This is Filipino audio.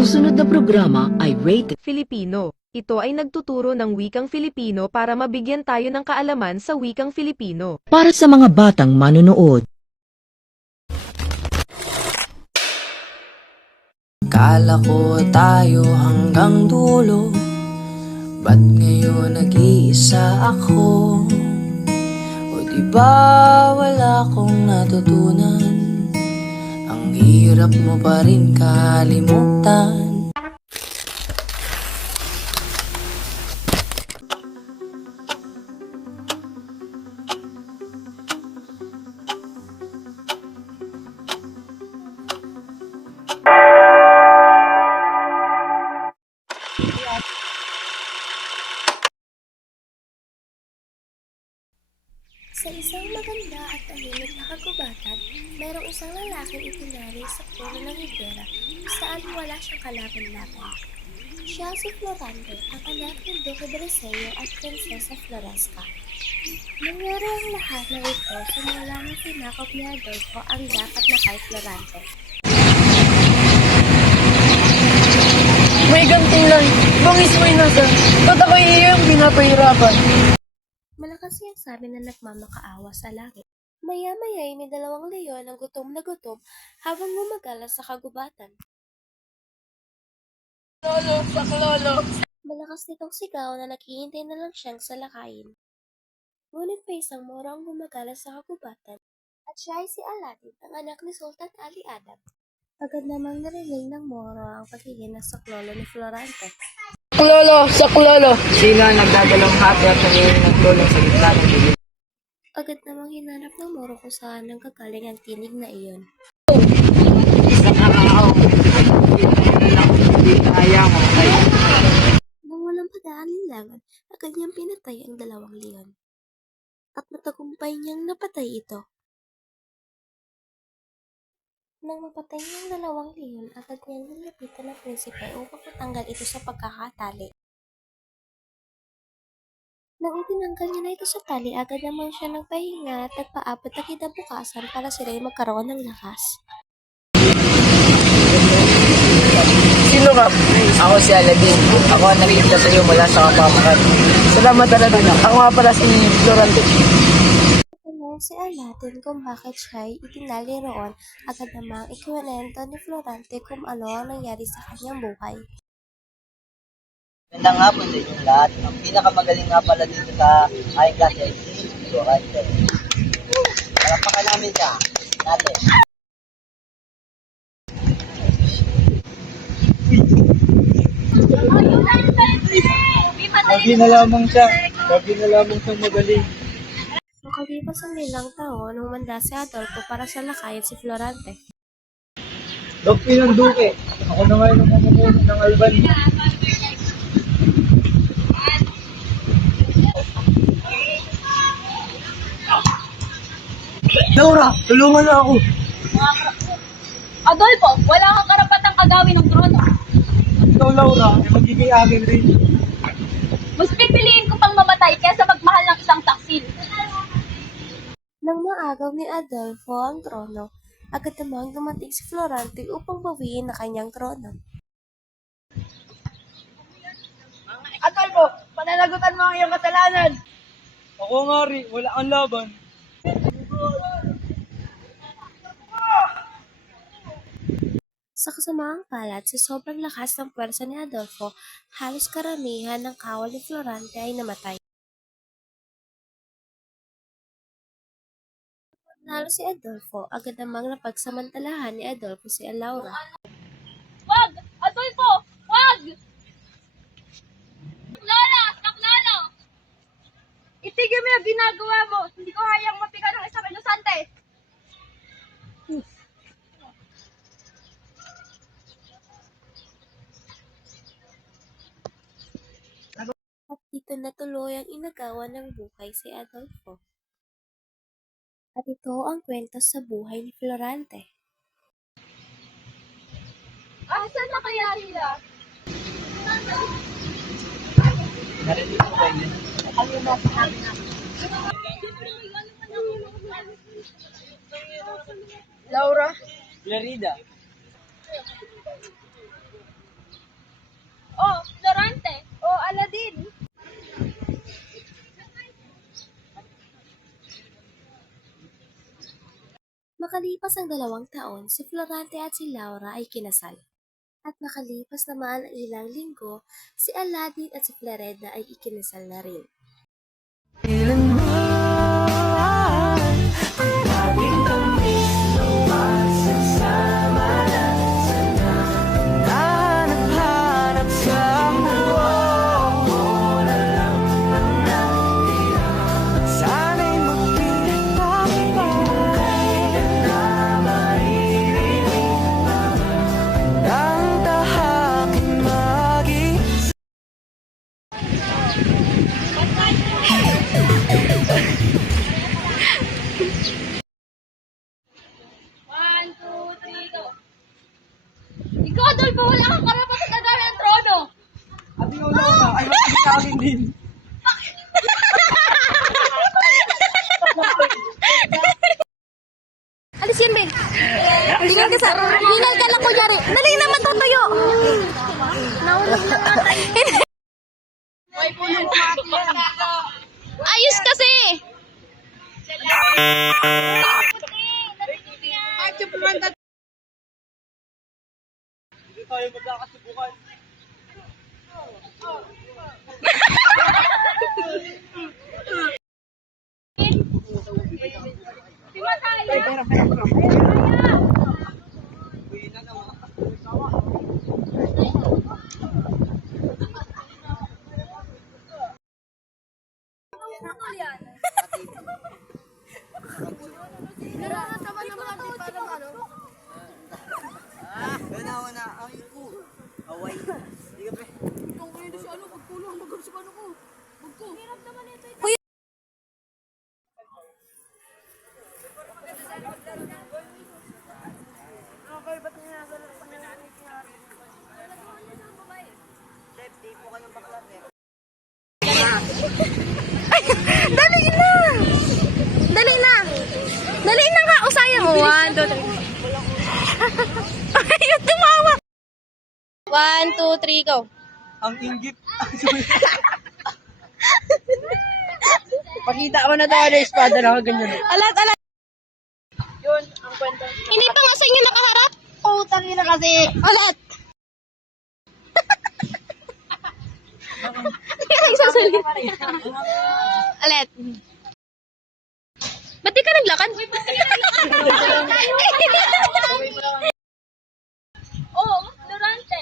susunod na programa ay rated Filipino. Ito ay nagtuturo ng wikang Filipino para mabigyan tayo ng kaalaman sa wikang Filipino. para sa mga batang manonood. Kala ko tayo hanggang dulo, ba't ngayon nag-iisa ako? O diba wala akong natutunan? Ang hirap mo pa rin kalimutan. Sa isang maganda at tahimik na kagubatan, mayroong isang lalaking itinari sa puno ng higera kung saan wala siyang kalaban-laban. Siya si Florante, ang anak ni Duque de Riceo at Prinsesa Floresca. Nangyari ang lahat ng ito simula nang tinakop ni Adolfo ang dapat na kay Florante. May gantilan, bangis mo inasa, ba't ako'y iyong pinapahirapan? Malakas siyang sabi na nagmamakaawa sa langit. Maya-maya ay may dalawang leon ang gutom na gutom habang gumagala sa kagubatan. Lolo, saklolo. Malakas nitong sigaw na naghihintay na lang siyang salakayin. Ngunit may isang moro ang gumagala sa kagubatan at siya ay si Aladdin, ang anak ni Sultan Ali Adam. Agad namang narinig ng moro ang pagiging ng saklolo ni Florante. Saklolo. Sino ang nagdadalawang hati at nangyayari nagtulong sa gitna ng bibig? Agad namang hinanap ng moro kung saan ang gagaling ang tinig na iyon. Isang nakakaw. Hindi kaya mo. Nang walang pag-aalinlangan, agad niyang pinatay ang dalawang leon. At matagumpay niyang napatay ito. Nang mapatay niyang dalawang leon, agad niyang nilapitan ng prinsipe upang matanggal ito sa pagkakatali. Nang itinanggal niya na ito sa tali, agad naman siya nagpahinga at nagpaabot na kinabukasan para sila ay magkaroon ng lakas. Sino ka? Ako si Aladdin. Ako ang nagiging sa iyo mula sa kapamakan. Salamat Aladdin. Ako nga pala si Florante. Tanong si Aladdin kung bakit siya ay itinali roon, agad namang ikiwanento ni Florante kung ano ang nangyari sa kanyang buhay. Magandang hapon sa inyong lahat. Ang pinakamagaling nga pala dito sa aking klase ay si Florante. Palapakan namin siya. Natin. Lagi na lamang siya magaling. Makalipas ang ilang taon, humanda si Adolfo para salakayin si Florante. Dok Pinanduque, ako na ngayon ang mamumuno ng Alban. Laura, tulungan na ako. Adolfo, wala kang karapatang agawin ng trono. Ikaw Laura, ay magiging akin rin. Mas pipiliin ko pang mamatay kaysa magmahal ng isang taksil. Nang maagaw ni Adolfo ang trono, agad namang dumating si Florante upang bawiin na kanyang trono. Adolfo, pananagutan mo ang iyong kasalanan. Ako nga rin, wala kang laban. Sa kasamaang palad, sa sobrang lakas ng puwersa ni Adolfo, halos karamihan ng kawal ni Florante ay namatay. Nalo si Adolfo, agad namang napagsamantalahan ni Adolfo si Laura. Wag! Adolfo! Wag! Lola! Saklolo! Itigil mo yung ginagawa mo! Hindi ko hayang mapikan ng isang inosante! At dito na tuloy ang inagawan ng buhay si Adolfo. At ito ang kwento sa buhay ni Florante. Asan na kaya sila? Narinig ko ba yun? Laura, Clarida, Oh, Florante. Oh, Aladdin. Makalipas ang 2 taon, si Florante at si Laura ay kinasal. At nakalipas naman ang ilang linggo, si Aladdin at si Florinda ay ikinasal na rin. One, two, three, go. Ikaw, Adolfo, wala kang karapat sa tagalan ng trono. Abi ko lang ay magkakawin din. Alis yan, Ben. Hingal ka sa... Hingal ka lang, kunyari. Dali naman tatayo. Nahulog lang natin. Ayos kasi. Tayo magkakasubukan. Ganawa na. Ay ko. Away. Hindi ka pre. Dali na. Dali na. Dali na nga. Usaya mo. 1, 2, 3. Ayun, tumawa. 1, 2, 3, go. Ang inggit. Pakita mo na tayo na espada na ganyan. Alat, alat. Yun, ang kwento. Hindi pa nga sa inyo nakaharap. Putang ina kasi. Alat. Yung sasalit. Alat. Ba't di ka naglakad? Oh, Florante.